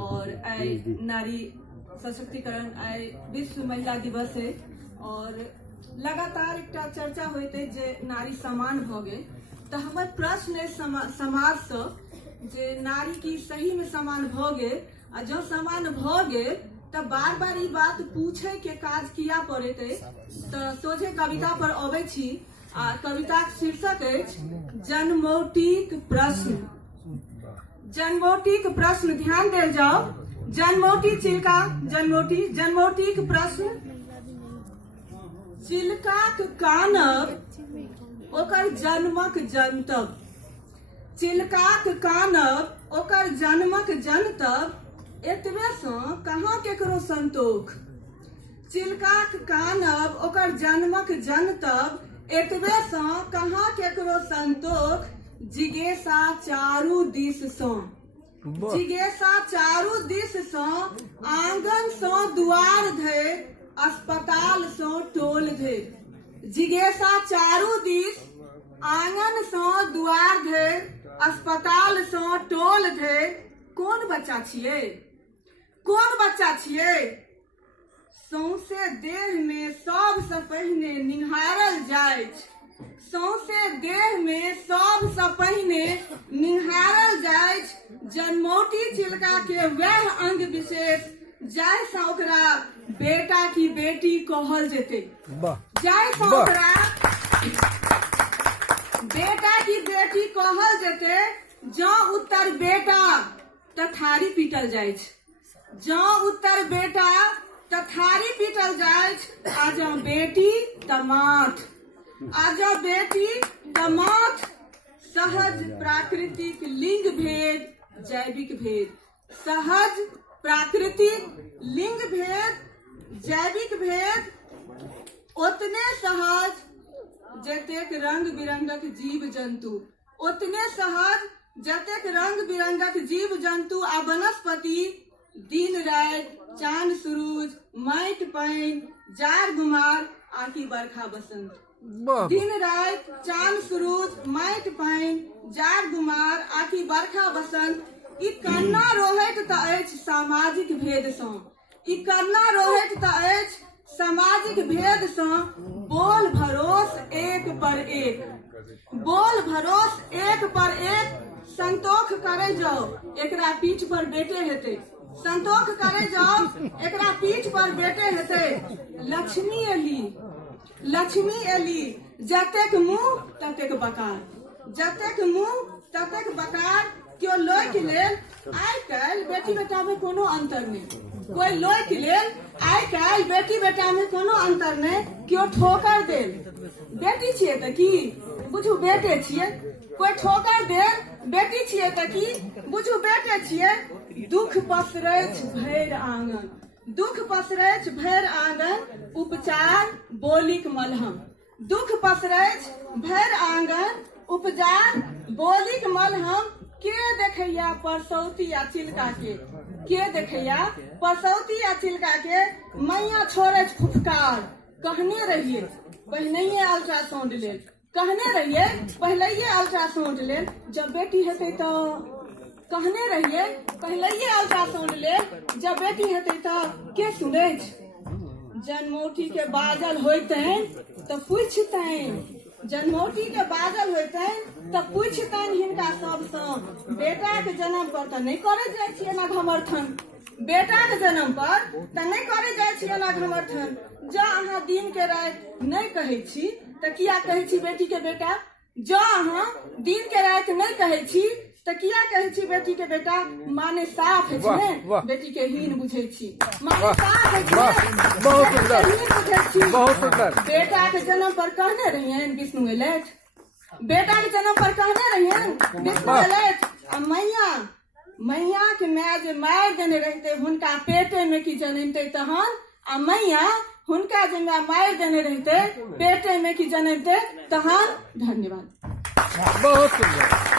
और आई नारी सशक्तिकरण आई विश्व महिला दिवस है और लगातार एक चर्चा होते जे नारी समान भ गए। तो हमार प्रश्न है समाज से जे नारी की सही में समान भ गए आ जो समान भ गए तो बार बार ये बात पूछे के काज किया पड़े तो सोझे कविता पर अबै छी। आ कविता शीर्षक है जन्मौटिक प्रश्न। जन्मौटिक प्रश्न ध्यान दे जाओ। जन्मौटी चिल्का जन्मौटिक प्रश्न। चिल्काक कानब ओकर जन्मक जनतब। चिल्काक कानब ओकर जन्मक जनतब एतबे से कहाँ केकरो संतोख। चिल्काक कानब ओकर जन्मक जनतब एतबे से कहाँ केकरो संतोख। जिज्ञासा चारू दिस से जिज्ञासा चारू दिस से आंगन से दुआर धे अस्पताल से टोल धे। जिज्ञासा चारू दिस आंगन से दुआर धे अस्पताल से टोल धे। कौन बच्चा छिए कौन बच्चा छिए। सौंसे देह में सबसे पहिने निहारल जाय। सौंसे देह में सबसे पहिने निहारल जाय जन्मौटी चिल्का के वह अंग विशेष जाय से ओकरा बेटा की बेटी कहल जेते। जाय से ओकरा बेटा की बेटी कहल जेते। जो उत्तर बेटा त थारी पीटल जाय। जो उत्तर बेटा त थारी पीटल जाय। आ जो बेटी त माथ। आ जो बेटी त माथ। सहज प्राकृतिक लिंग भेद जैविक भेद। सहज प्राकृतिक लिंग भेद जैविक भेद ओतने सहज जतेक रंग बिरंगक जीव जंतु। ओतने सहज जतेक रंग बिरंगक जीव जंतु आ वनस्पति दिन रात चांद सूरज माटि पानि जार गुमार आकि बरखा बसंत। दिन रात चांद सूरज माटि पानि जार गुमार आकि बरखा बसंत। ई कन्ना रोहैत त अछि सामाजिक भेद सँ। ई कन्ना रोहैत त अछि सामाजिक भेद सँ। बोल भरोस एक पर एक। बोल भरोस एक पर एक। संतोख करे जाओ एकरा पीठ पर बेटे हेते। संतोख करे जाओ एकरा पीठ पर बेटे हेते। लक्ष्मी एली लक्ष्मी एली जतेक मुँह ततेक बकार। जतेक मुँह ततेक बकार। क्यों लोक लेल आइ काल्हि बेटी बेटा में कोनो अंतर नहीं। कोई लोक लेल आइ काल्हि बेटी बेटा में कोनो अंतर नहीं। क्यों ठोकर देल बेटी छिए त की बुझू बेटे छिए। कोई ठोकर देल बेटी छिए त की बुझू बेटे छिए। दुख पसरैछ भैर आंगन। दुख पसरैछ भैर आंगन उपचार बोलिक मलहम। दुख पसरैछ भैर आंगन उपचार बोलिक मलहम। के देखैया परसौती आ चिल्का के देखैया परसौती आ चिल्का के। मैया छोड़ैछ फुफकार कहने रहिए पहिनैये अल्ट्रासाउंड लेल। कहने रहिए पहले अल्ट्रासाउंड लेल। जब बेटी हेतै तो कहने रहिए पहले अल्ट्रासाउंड लेल। जब बेटी हेतै तो के सुनैछ। जन्मौटी के बाजल होइतैन तो पूछतैन। जन्मौटी के बाजल होइतैन तो पूछतैन हिनका सबसँ। बेटा के जन्म पर तो नहीं करे जाय छियै ना घमर्थन। बेटा के जन्म पर तो नहीं करे जाय छियै ना घमर्थन। जो अहाँ दिन के रात नहीं कहै छी तो किया कहै छी बेटी के बेटा। जो अहाँ दिन के रात नहीं कहै छी तो किया कहै छी बेटी के बेटा। माने साफ है छै बेटी के हीन बुझै छी। माने साफ है छै बहुत सुंदर हीन बुझै छी। बहुत सुंदर। बेटा के जन्म पर कहने रहियन विष्णु एलैथ। बेटा के जन्म पर कहने रहियन विष्णु एलैथ। आ मैया के माय जे मारि देने रहते हुनका पेटे में की जनमते तहन। आ मैया हुनका जे मारि देने रहते पेटे में की जनमते तहन। धन्यवाद। बहुत सुंदर।